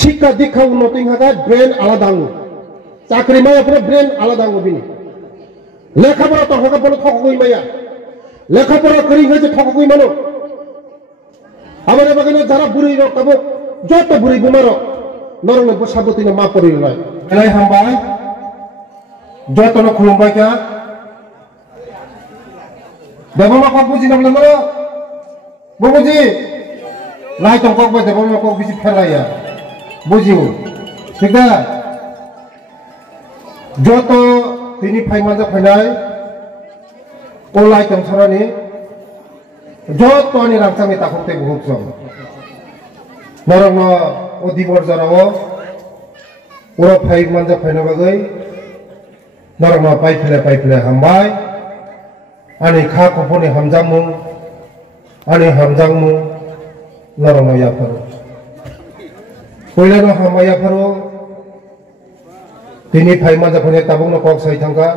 শিক্ষা দীক্ষা উন্নতি হাকায় ব্রেন আলাদা আঙ্গু চাকরি মায়া করে ব্রেন আলাদা আঙ্গু বিনি লেখাপড়া তো হাকা বলে ঠকই মায়া লেখাপড়া করি হয়েছে ঠকই মানো আমাদের বাগানে যারা বুড়ি রক তাবো যত বুড়ি বুমার নরম বসাবতী মা পড়ি নয় বেলায় হামবাই যত ন খুলুমবাই কা দেব মা কক বুঝি নামলে মরো বুঝি লাই তো কক বাই দেব মা কক বেশি ফেলাইয়া বুঝিও ঠিক না যত তিনি ফাইমাজা ফাইনাই ও লাই তো সরানি যত আনি রামসামি তাকতে বহুত সব নরম ও দিবর জানাও ওরা ফাইমাজা ফাইনা বাগৈ নরম পাইফেলে হামবাই आनी खा खपने हमजामु आनी हमजामु नरमया फरो पहिलानो हमया फरो तिनी फाइमा जाफने ताबुंनो कक साइ थांगा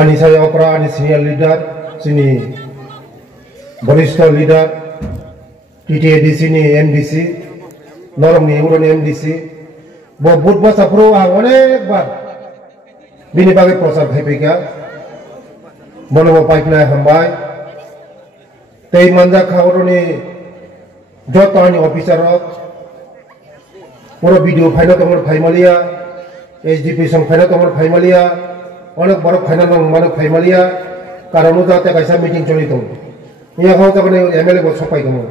आनी साय अकरा आनी सिनियर लीडर सिनी वरिष्ठ लीडर टीटीएडीसी नि एमडीसी नरमनि उरनि एमडीसी बो बुधबार साफरो अनेक बार बिनि बागै प्रचार खाइफैगा बनबो पाइपलाइन हमबाय तै मंजा खावरनि जत आनि अफिसार पुरो भिडियो फाइना तमर फाइमालिया एसडीपी सं फाइना तमर फाइमालिया अनेक बरक फाइना नं माने फाइमालिया कारण जाते कायसा मीटिंग चलि दं इया खाव तबने एमएलए बो सपाय गमो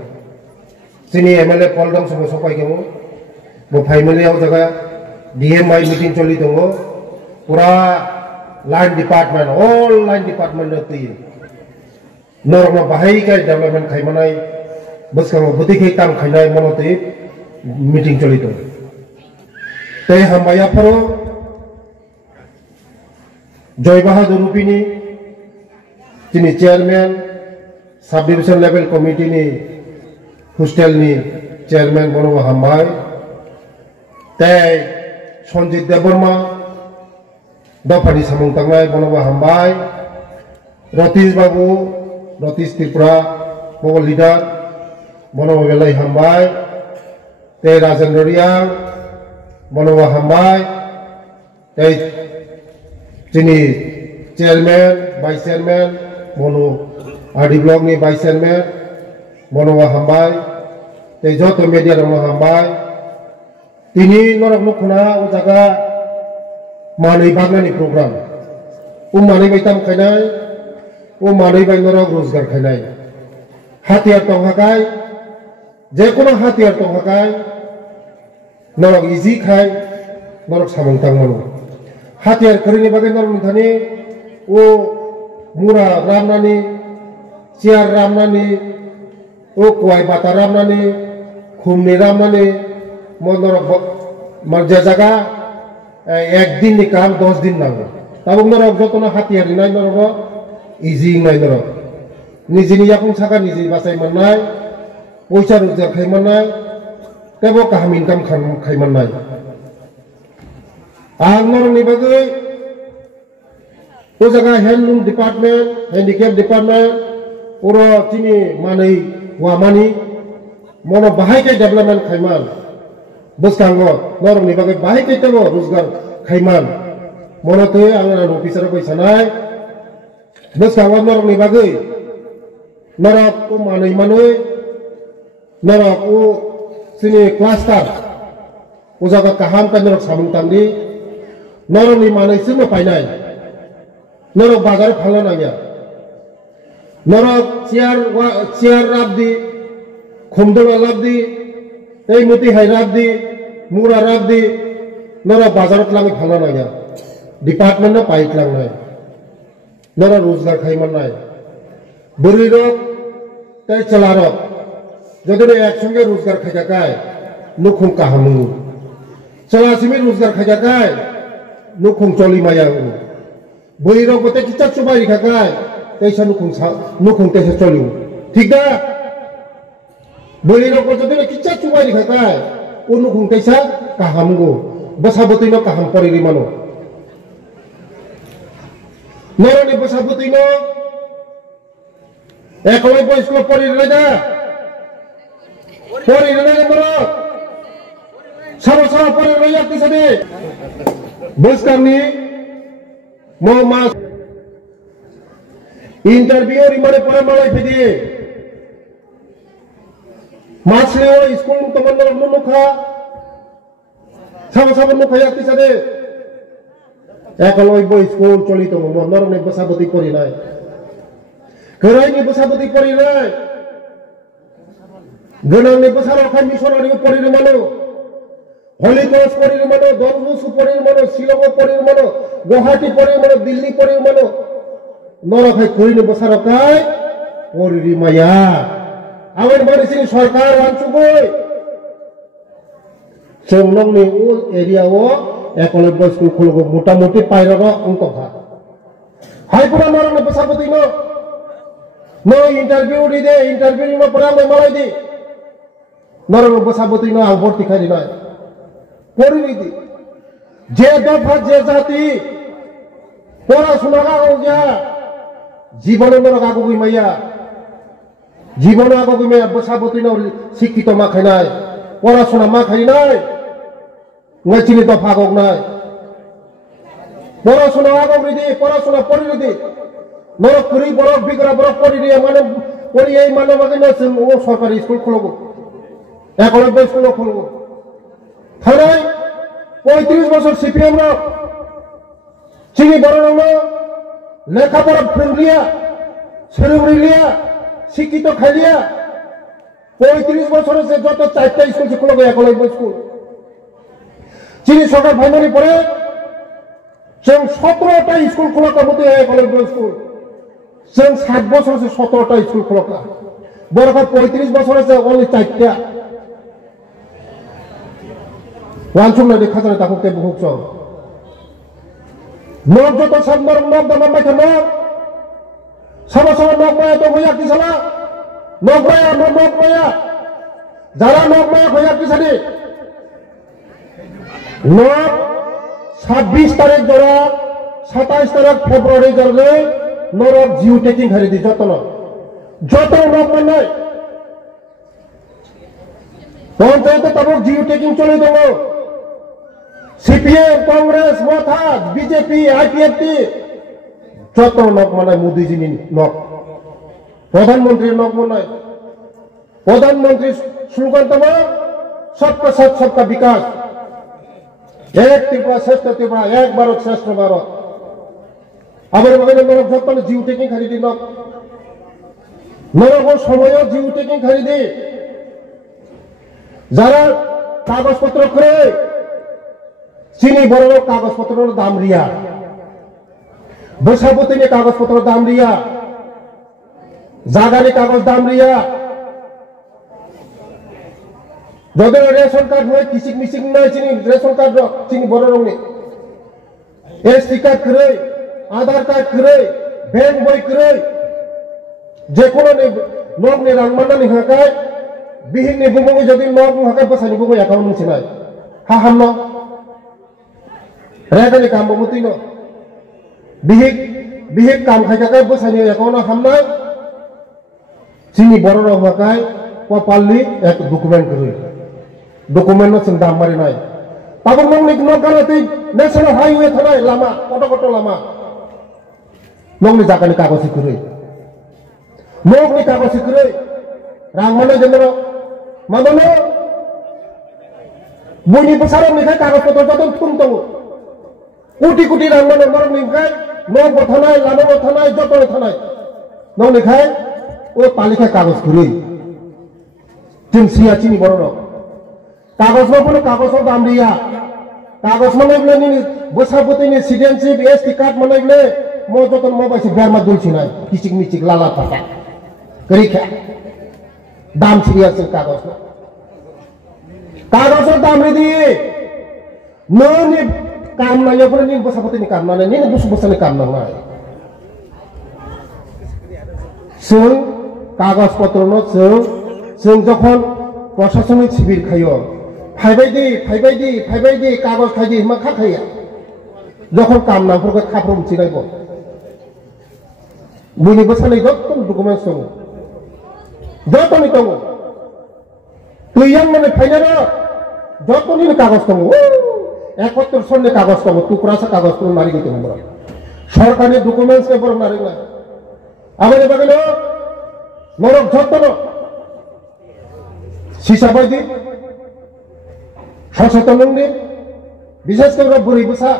सिनि एमएलए पलदम सब सपाय गमो बो फाइमालिया जगह डीएमआई मीटिंग चलि दंगो पूरा line department all line department नती नरमा बाहाय का डेवलपमेंट खाइमानाय बसखांगो बुदिखै ताम खाइनाय मनोते मीटिंग चलि दं तै हमबाया फरो जय बहादुर रुपिनी तिनी chairman sub division level committee नि हॉस्टेल नि चेयरमैन बनबो हमबाय तै संजीत देवबर्मा दफानि सामुं तांनाय बनबो हामबाय रतीश बाबू रतीश त्रिपुरा बो लीडर बनबो बेलाय हामबाय ते राजेंद्र रिया बनबो हामबाय ते जिनि चेयरमैन वाइस चेयरमैन बनो आरडी ब्लॉक नि वाइस चेयरमैन बनबो हामबाय ते जत मीडिया दङ हामबाय तिनि नरक नखना उ जागा मानै बागनानि प्रोग्राम उ मानै बायताम खायनाय उ मानै बाय नरक रोजगार खायनाय हाथियार तंहाकाय जे कोनो हाथियार तंहाकाय नरक इजी खाय नरक सामं तांमनो हाथियार करिनि बागै नरक नथानि उ मुरा रामनानि चियार रामनानि उ कुवाय बाता रामनानि खुमनि रामनानि मनरक मर्जा जागा एक दिन नि काम 10 दिन नांगो ताबो नरक जतनो हाथियार नाय नरक इजी नाय नरक निजिनि यापुं साका निजि बासाय मोननाय पैसा रोजगार खाय मोननाय तेबो काहाम इनकाम खाय मोननाय आं नरकनि बागै ओ जागा हैंडलूम डिपार्टमेंट हैंडिकैप डिपार्टमेंट पुरो तिनि मानै वामानि मनो बाहाय के डेवलपमेंट खायमान बसखांगो नरमनि बागै बाहाय कैतेबो रोजगार खायमान मनोते आंना अफिसार पैसानाय बसखांगो नरमनि बागै नरक को मानै मानै नरक उ सिनि क्लास्टार उ जागा काहाम का नरक सामुं तांदि नरमनि मानै सिनो पाइनाय नरक बाजार फाला नाया नरक चेयार राबदि खुमदोला लाबदि এই মতি হাইরাব দি মুরা রাব দি নরা বাজারত লাঙি ফালা নায়া ডিপার্টমেন্ট পাইক লাংনায় নরা রোজগার খাইমান নাই বরি রক তাই চালারক যদি একসঙ্গে রোজগার খাইজাকায় নুখুং কাহামু চালাসিমি রোজগার খাইজাকায় নুখুং চলি মায়া বরি রক বতে কিচা চুবাই খাকায় তাইসা নুখুং তাইসা চলিউ ঠিক না बोलिनो को जदि किच्चा चुबाइ खाकाय उनु खुंतैसा काहामगो बसाबतैनो काहाम परिरि मानो नरनि बसाबतैनो एकलाय बयस्क परिरि राजा मरो pore roya kisade boskarni mo mas interview rimane pore malai phidi masleo school tomandor nukha sama nukha ya kisade ekoloi boy school cholito mo mondor ne basaboti pori nai kerai ni basaboti pori nai Ganang ni besar akan missionary pori ni mano, Holy Ghost pori ni mano, Don Bosco pori ni mano, Shillong pori ni mano, Guwahati pori ni mano, Delhi pori ni mano, Nora kai kori ni besar akai pori ni maya. Awan bani sini sarkar langsungoi. Semnong ni area wo ekolog boys school khulgo muta-muti pairaga ungkok ha. Hai pura nora ni besar poti no interview di de interview ni ma pura malai di. নরম বসাবতই না ভর্তি খালি নয় পরিণতি যে দফা যে জাতি পড়াশোনা গিয়া জীবনে নরক আগুই মাইয়া জীবনে আগুই মাইয়া বসাবতই না শিক্ষিত মা খাই নাই পড়াশোনা মা খাই নাই চিনি দফা গক নাই পড়াশোনা আগুই দি পড়াশোনা পরিণতি নরক করি বড় বিগড়া বড় পড়ি দিয়ে মানে পড়ি এই মানব ও সরকারি স্কুল খুলবো এখনো বেশ কোনো খুলবো থানায় 35 বছর সিপিএম চিনি বড় লেখাপড়া ফেলিয়া সেরুলিয়া শিক্ষিত খাইলিয়া 35 বছরে সে যত 4টা স্কুল খুলবো একলব্য স্কুল চিনি সরকার ফাইনালি পরে সে 17টা স্কুল খোলার মধ্যে একলব্য স্কুল সে 7 বছর সে 17টা স্কুল খোলা বড় 35 বছরে সে অনলি 4টা Langsung dari kata takut ke buku so. Nok joto sandar nok dalam baca nok. Sama-sama nok maya to hoyak di sana. Nok maya. Jara nok maya hoyak di sana. Nok 26 तारीख जरा 27 तारीख February जरले नरक जिउ taking खरीदी joto nok mana. Panchayat tabuk jiu taking chole dongo. CPM, Congress, Mothad, BJP, IPFT, joto nok manai Modi ji ni nok. Pradhan Mantri nok manai. Pradhan Mantri slogan tama सबका साथ सबका विकास. एक त्रिपुरा श्रेष्ठ त्रिपुरा, एक भारत श्रेष्ठ भारत. আবার বলে নরক joto jiu taking खरीदी nok. নরক সময়ও jiu taking खरीदी. যারা কাগজপত্র করে চিনি বড় কাগজপত্রের দাম রিয়া বসাবতী নিয়ে কাগজপত্রের দাম রিয়া জাগানি কাগজ দাম রিয়া যদি রেশন কার্ড হয় কিসিক মিসিক নয় চিনি রেশন কার্ড চিনি বড় রঙে এসটি কার্ড করে আধার কার্ড করে ব্যাংক বই করে যে কোনো নক নে রাংমানা নি হাকায় বিহিন নি বুবুগো যদি নক হাকায় বসানি বুবুগো অ্যাকাউন্ট নি চিনাই হা হামনো রেগানি কাম বমতি ন বিহিক কাম খাইকাকায় বসানি অ্যাকাউন্ট হামনাই চিনি বড় রং হাকায় কপালনি এক ডকুমেন্ট করে ডকুমেন্ট ন দাম মারি নাই তারপর নংনি নক গানাতে ন্যাশনাল হাইওয়ে থানায় লামা কত লামা নংনি জাকানি কাগজি করে নকনি কাগজি করে রাংমানা যেন মাদনো বইনি বসারো নিখায় কাগজপত্র যত থুম তো কোটি রাংমানা নরম নিখায় নক থানায় লামা থানায় যত থানায় নক নিখায় ও তালিকা কাগজ করে চিনসিয়া চিনি বড় কাগজ বলে কাগজের দাম দিয়া কাগজ মানাইলে নি বসাবতী নি সিটিজেনশিপ এসটি কার্ড মানাইলে মো যতন মোবাইল বেরমা দুলছি নাই কিচিক মিচিক লালা পাতা করিখা দাম সিরিয়াস কাগজের দাম রে দিয়ে নি কাম নাই পরে নি বসাবতী নি কাম নাই নি বসানি কাম নাই जों कागजपत्र जों যখন প্রশাসনিক শিবির খাইও ফাইবাইদি কাগজ খাইদি मा खाखाया যখন কাম নাফরকে খাপ্রম চিনাইব বুনি বসানি যত ডকুমেন্টস দङ যতনি দङ তুইয়াं মানে ফাইনাল যতনি কাগজ দङ 71 সনनि কাগজ দङ টুকरासा कागज को नारी गते हमरा सरकारनि डकुमेन्ट्स के बर नारी ना आबानि बागैनो नरक जत्तन सिसाबायदि सचेतननि विशेष করে बुरै बुसा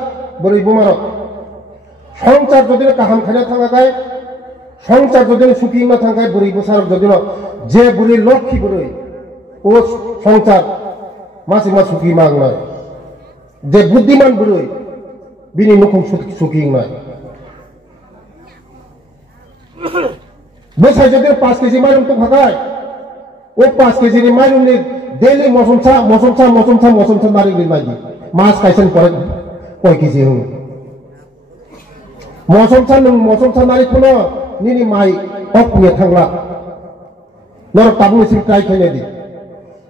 बुरै बुमार संसार যদি কাহাম খানা থাকায় সংসার যদি সুখী না থাকায় বুড়ি বুসার যদি যে বুড়ি লক্ষ্মী বুড়ি ও সংসার মাসে মাস সুখী মাগ নয় যে বুদ্ধিমান বুড়ি বিনি মুখম সুখী নয় বসাই যদি 5 কেজি মাইরুম তো থাকায় ও 5 কেজি মাইরুমনি ডেইলি মসমসা মারি গিমাই মাছ খাইছেন পরে কয় কেজি হন মসমসা নারী কোনো নিনি মাই অপনিয়ে থাংলা নর তাবু সিম ট্রাই খাইনে দি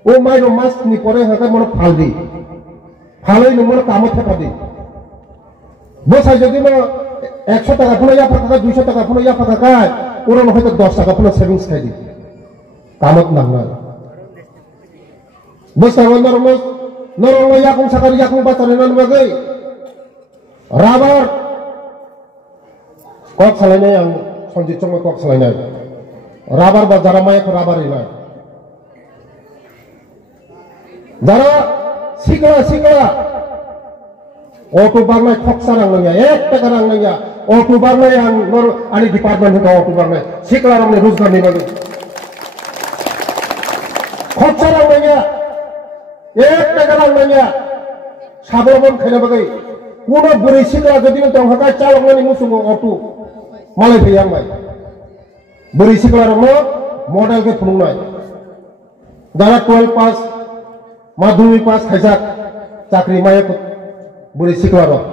ও মাইরো মাছ নি পরে হাকা মন ফালদি ফালই ন মন কামত থাকা দি বসাই যদি ন 100 টাকা ফোন ইয়া ফাকা 200 টাকা ফোন ইয়া ফাকা কায় ওরা হয়তো 10 টাকা ফোন সেভিংস খাই দি কামত না না বসাই নরম ইয়াকুম সাকার ইয়াকুম বাতারে নন বাগৈ রাবার কক সালাইनाय आं सन्जित चंग কক सालायनाय राबार बा जारा मायक राबार इनाय जारा सिकला ऑटो बारनाय खक्सा रांनाया 1 टाका रांनाया ऑटो बारनाय आं नर आनि डिपार्टमेंट होता ऑटो बारनाय सिकला रांनाय रोजगार नि बागै खक्सा रांनाया 1 टाका रांनाया साबलबन खायना बागै कोनो बुरै सिकला जदि दं हाका चालकनानि मुसुंगो ऑटो मालाय फैयांबाय बुरै सिकला रंनो मॉडल के फुंनाय दारा 12 पास माध्यमिक पास खायसा चाकरी माय बुरै सिकला रं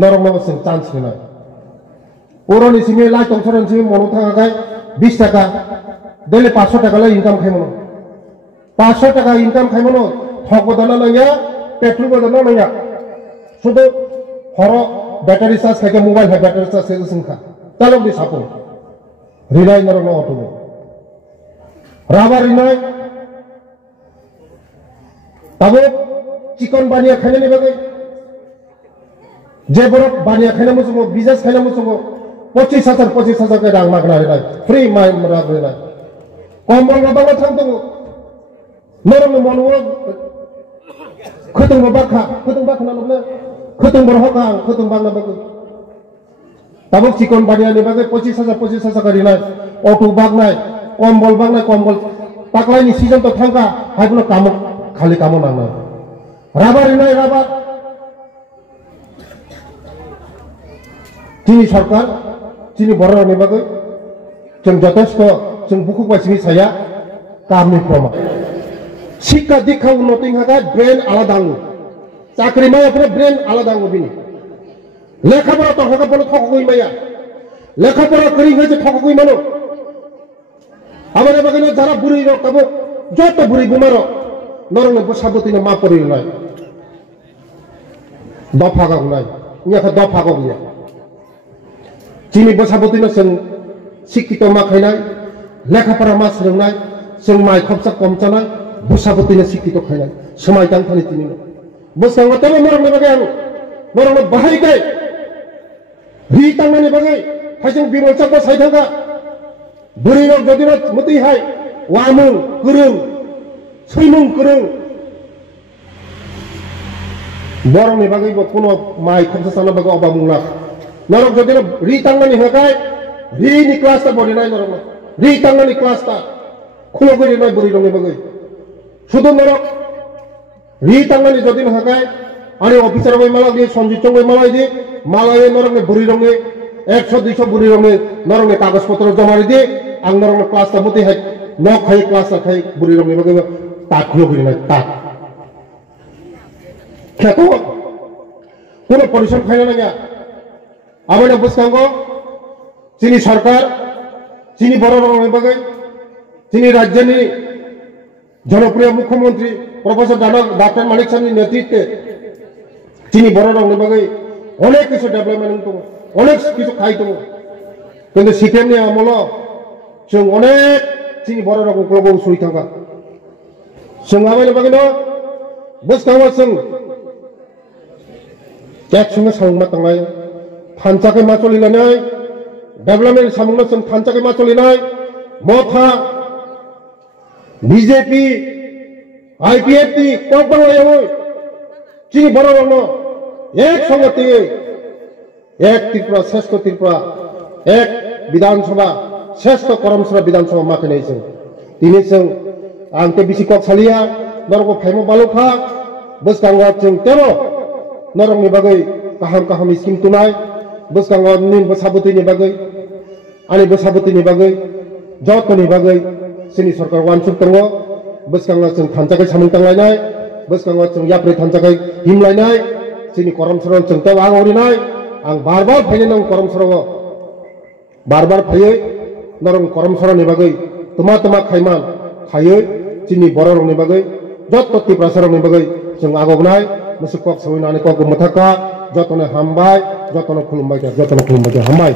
नरम नबसिन चान्स होनाय ओरनि सिमे लाइ तंसरन सिमे मनो थागाय 20 टाका डेली 500 टाका ला इनकाम खायमनो 500 टाका इनकाम खायमनो ठग बदना नया पेट्रोल बदना नया शुद्ध हरो बैटरी चार्ज खाके मोबाइल है बैटरी चार्ज से सिंखा तलब दि सापो रिनाय नरनो ऑटो राबार रिनाय तब चिकन बानिया खाने नि बागै जे बरफ बानिया खाने मुसुगो बिजनेस खाने मुसुगो 25,000 के रां मागना रिनाय फ्री माय मराग रिनाय कम्बल बाबा थांदो नरनो मनवो खोतों बाखा ना लबले खोतों बरहका खोतों बांना बागै तब चिकन बानियानि बागै 25,000 का रिनाय ऑटो बागनाय कम्बल पाकलायनि सीजन तो थांगा हायबनो काम खाली काम नांना राबार रिनाय राबार चिनी सरकार चिनी बरनि बागै जों जथेष्ट जों बुकुबासिनि साया कामनि प्रमाण शिक्षा दीक्षा उन्नति हागा ब्रेन आलादा चाकरी मायाफोरा ब्रेन आलादा बिनि लेखापड़ा तो हागा बनो थकगै माया लेखापड़ा करि होजे थकगै मानो आबारे बागैनो जारा बुरै र तब जत बुरै बुमार नरंग बसाबतिनो मा परिनाय दफा गावनाय नियाखा दफा गावया चिनि बसाबतिनो जों शिक्षित मा खायनाय लेखापड़ा मा सोलोंनाय जों माइ खबसा कमचानाय बसाबतिनो शिक्षित खायनाय समाय दांथानि तिनिनो बसांग तब नरंग बागै आं नरंग बाहायगै रि तांनानि बागै थाइजों बिमलसा बसाय थांगा बुरै र जदिनो मति हाय वामुं गोरों सैमुं गोरों बरंनि बागैबो कोनो माइ खबसा साना बागै अबा मुंला नरक जदिनो रि तांनानि हागाय रि नि क्लास ता बरिनाय नरक रि तांनानि क्लास ता खुलो गरिनाय बुरै रंनि बागै शुद्ध नरक रि तांनानि जदिनो हागाय आनि अफिसार बाय माला दि सन्जित चंग बाय माला दि मालाय नरक बुरै रंनि 100-200 बुरै रंनि नरक कागज पत्र जमा दि आं नरक क्लास ता मति हाय न खाय क्लास ता खाय बुरै रंनि बागै ता खुलो गरिनाय ता खेतो कोनो परिश्रम खायना नाया आबादा बसकांगो चिनी सरकार चिनी बर रंनि बागै चिनी राज्यनि जनप्रिय मुख्यमंत्री प्रोफेसर डॉक्टर मानिक साहब नेतृत्वे चिनी बर रंनि बागै अनेक किछु डेभलपमेंट दङ अनेक किछु खाय दङ किन्तु सिक्किमनि आमल जों अनेक चिनी बर रंखौ ग्लोबल सहि थांगा जों आबायनि बागैनो boskango sung jaksunga samungma tangai thanchake macholi lanai development samungna sung thanchake macholi nai motha BJP IPF ti kokbang layoi chini bororongno ek songati ek Tripura শ্রেষ্ঠ Tripura ek বিধানসভা শ্রেষ্ঠ করমসভা বিধানসভা মাখানাই जों दिनै जों आंते बिसि कक सालिया नरगो फाइमो बालुफा बसकांगा जों तेरो नरंनि बागै काहाम स्किम तुनाय बसकांगा नि बसाबुतिनि बागै आनि बसाबुतिनि बागै जतनि बागै जोंनि सरकार वानसुक दङ बसकांगा जों थानजाखै सामुं थांलायनाय बसकांगा जों याप्रे थानजाखै हिमलायनाय जोंनि करमसराव जों तेव आंगरिनाय आं बार फैनो नों करमसराव बार फैयो नरं करमसरानि बागै तमा खायमान खायो जोंनि बर' रंनि बागै जत Tripura रंनि बागै जों आगबनाय मोसौ कक सौनानै कक मथाका जतनो हामबाय जतनो खुलुमबाय हामबाय